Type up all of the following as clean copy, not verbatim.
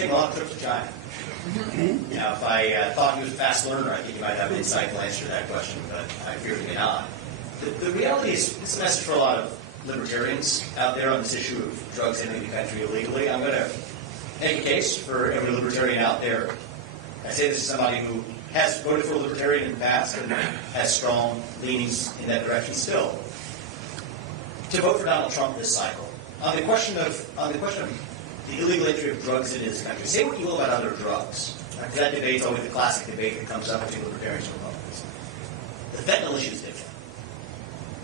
taken a lot of trips to China. Now, if I thought he was a fast learner, I think you might have an insightful answer to that question, but I fear he cannot. The reality is, it's a message for a lot of libertarians out there on this issue of drugs entering the country illegally. I'm going to make a case for every libertarian out there. I say this as somebody who has voted for a libertarian in the past and has strong leanings in that direction still. To vote for Donald Trump this cycle, on the question of the illegal entry of drugs into this country, say what you will about other drugs. Right? That debate is always the classic debate that comes up between libertarians and Republicans. The fentanyl issue is different.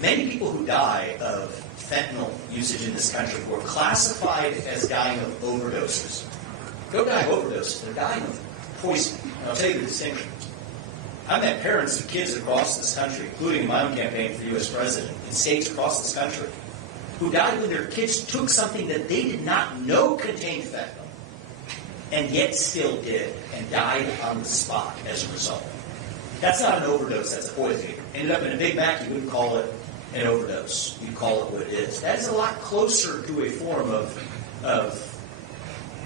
Many people who die of fentanyl usage in this country were classified as dying of overdoses. Don't die of overdoses, they're dying of poison. And I'll tell you the distinction. I've met parents of kids across this country, including in my own campaign for U.S. president, in states across this country, who died when their kids took something that they did not know contained fentanyl, and yet still did, and died on the spot as a result. That's not an overdose, that's a poison. Ended up in a Big Mac, you wouldn't call it an overdose. You'd call it what it is. That's a lot closer to a form of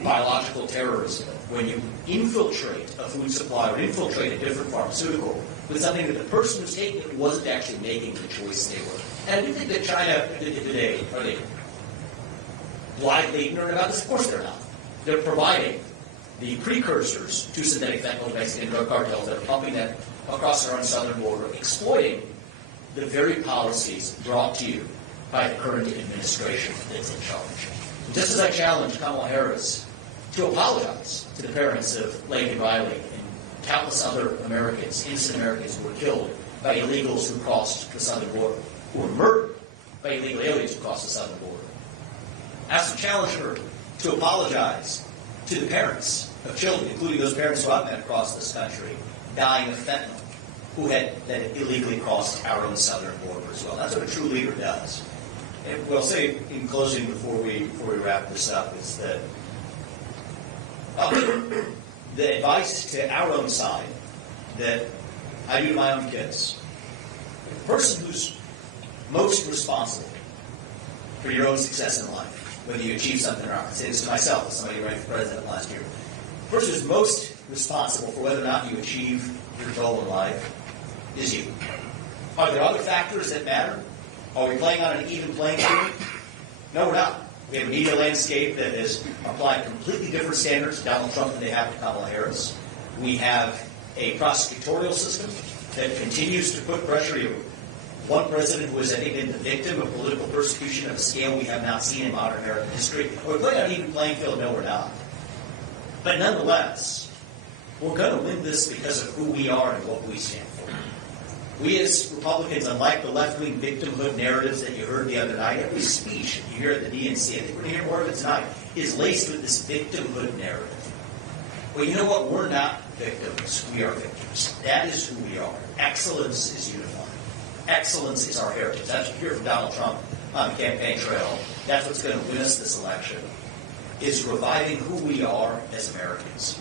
biological terrorism when you infiltrate a food supply or infiltrate a different pharmaceutical with something that the person who's taking it wasn't actually making the choice they were. And I do think that China today, are they blithely ignorant about this? Of course they're not. They're providing the precursors to synthetic fentanyl Mexican drug cartels that are pumping that across our own southern border, exploiting the very policies brought to you by the current administration that's in charge. Just as I challenge Kamala Harris to apologize to the parents of Laken Riley and countless other Americans, innocent Americans who were killed by illegals who crossed the southern border, who were murdered by illegal aliens who crossed the southern border. I also challenge her to apologize to the parents of children, including those parents who I've met across this country, dying of fentanyl, who had illegally crossed our own southern border as well. That's what a true leader does. And what I'll say in closing before we wrap this up is that the advice to our own side that I do to my own kids, the person who's most responsible for your own success in life, whether you achieve something or not, I say this to myself as somebody who ran for president last year, the person who's most responsible for whether or not you achieve your goal in life is you. Are there other factors that matter? Are we playing on an even playing field? No, we're not. We have a media landscape that has applied completely different standards to Donald Trump than they have to Kamala Harris. We have a prosecutorial system that continues to put pressure on one president who has, I think, been the victim of political persecution of a scale we have not seen in modern American history. Are we playing on an even playing field? No, we're not. But nonetheless, we're going to win this because of who we are and what we stand for. We as Republicans, unlike the left-wing victimhood narratives that you heard the other night, every speech you hear at the DNC, I think we're going to hear more of it tonight, is laced with this victimhood narrative. Well, you know what? We're not victims. We are victors. That is who we are. Excellence is unifying. Excellence is our heritage. That's what you hear from Donald Trump on the campaign trail. That's what's going to win us this election, is reviving who we are as Americans.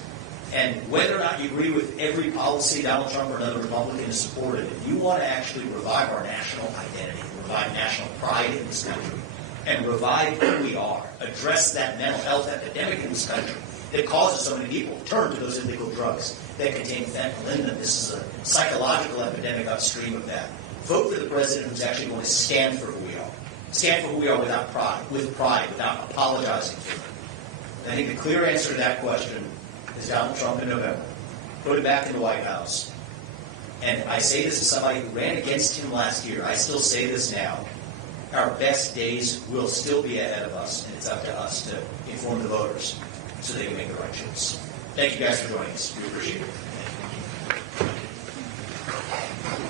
And whether or not you agree with every policy Donald Trump or another Republican has supported, if you want to actually revive our national identity, revive national pride in this country, and revive who we are, address that mental health epidemic in this country that causes so many people to turn to those illegal drugs that contain fentanyl in them. This is a psychological epidemic upstream of that. Vote for the president who's actually going to stand for who we are. Stand for who we are without pride, without apologizing for it. And I think the clear answer to that question is Donald Trump in November. Put him back in the White House. And I say this as somebody who ran against him last year. I still say this now. Our best days will still be ahead of us, and it's up to us to inform the voters so they can make the right choice. Thank you guys for joining us. We appreciate it.